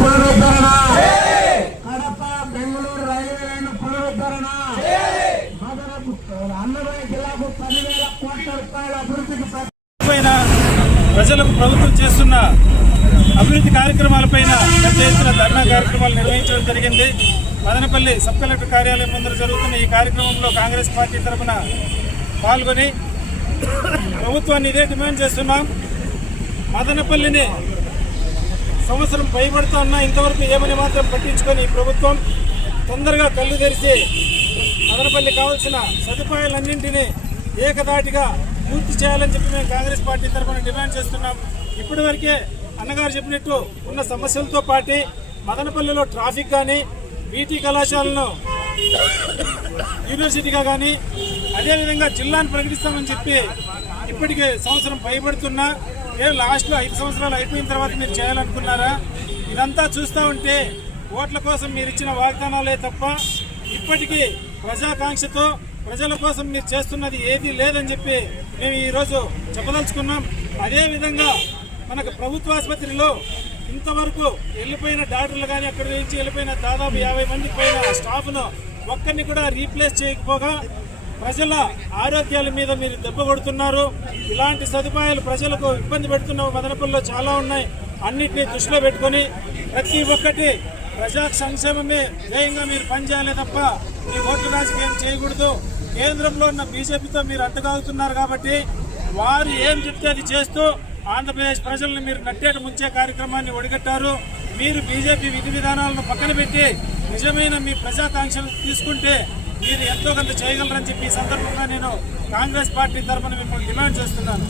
పునరుద్ధరణ. Kadapa Bengaluru railway line పునరుద్ధరణ. అన్నమయ్య జిల్లాకు పదివేల కోట్ల రూపాయల అభివృద్ధికి ప్రజలకు ప్రభుత్వం చేస్తున్న అభివృద్ధి కార్యక్రమాలపైన పెద్ద ఎత్తున ధర్నా కార్యక్రమాలు నిర్వహించడం జరిగింది. మదనపల్లి సబ్ కలెక్టర్ కార్యాలయం ముందర జరుగుతున్న ఈ కార్యక్రమంలో కాంగ్రెస్ పార్టీ తరఫున పాల్గొని ప్రభుత్వాన్ని ఇదే డిమాండ్ చేస్తున్నాం. మదనపల్లిని సంవత్సరం భయపడుతూ ఉన్నా ఇంతవరకు ఏమని మాత్రం పట్టించుకొని ఈ ప్రభుత్వం తొందరగా కళ్ళు తెరిచి మదనపల్లి కావాల్సిన సదుపాయాలన్నింటినీ ఏకదాటిగా పూర్తి చేయాలని చెప్పి మేము కాంగ్రెస్ పార్టీ తరఫున డిమాండ్ చేస్తున్నాం. ఇప్పటివరకే అన్నగారు చెప్పినట్టు ఉన్న సమస్యలతో పాటు మదనపల్లిలో ట్రాఫిక్ కానీ బీటీ కళాశాలను యూనివర్సిటీగా కానీ అదేవిధంగా జిల్లాను ప్రకటిస్తామని చెప్పి ఇప్పటికే సంవత్సరం పైబడుతున్నా. ఏ లాస్ట్లో ఐదు సంవత్సరాలు అయిపోయిన తర్వాత మీరు చేయాలనుకున్నారా? ఇదంతా చూస్తూ ఉంటే ఓట్ల కోసం మీరు ఇచ్చిన వాగ్దానాలే తప్ప ఇప్పటికీ ప్రజాకాంక్షతో ప్రజల కోసం మీరు చేస్తున్నది ఏదీ లేదని చెప్పి మేము ఈరోజు చెప్పదలుచుకున్నాం. అదేవిధంగా మనకు ప్రభుత్వ ఆసుపత్రిలో ఇంతవరకు వెళ్ళిపోయిన డాక్టర్లు కానీ అక్కడి నుంచి వెళ్ళిపోయిన దాదాపు యాభై మంది పైన స్టాఫ్ను ఒక్కరిని కూడా రీప్లేస్ చేయకపోగా ప్రజల ఆరోగ్యాల మీద మీరు దెబ్బ కొడుతున్నారు. ఇలాంటి సదుపాయాలు ప్రజలకు ఇబ్బంది పెడుతున్న మదనపల్లిలో చాలా ఉన్నాయి. అన్నింటినీ దృష్టిలో పెట్టుకొని ప్రతి ఒక్కటి ప్రజా సంక్షేమమే ధ్యేయంగా మీరు పనిచేయాలి తప్ప మీ ఓట్ల రాజకీయం చేయకూడదు. కేంద్రంలో ఉన్న బీజేపీతో మీరు అడ్డగాగుతున్నారు కాబట్టి వారు ఏం చెప్తే అది చేస్తూ ఆంధ్రప్రదేశ్ ప్రజలను మీరు నట్టేట ముంచే కార్యక్రమాన్ని ఒడిగట్టారు. మీరు బీజేపీ విధి విధానాలను పక్కన పెట్టి నిజమైన మీ ప్రజాకాంక్షలు తీసుకుంటే మీరు ఎంతో కొంత చేయగలరని చెప్పి ఈ సందర్భంగా నేను కాంగ్రెస్ పార్టీ తరఫున మిమ్మల్ని డిమాండ్ చేస్తున్నాను.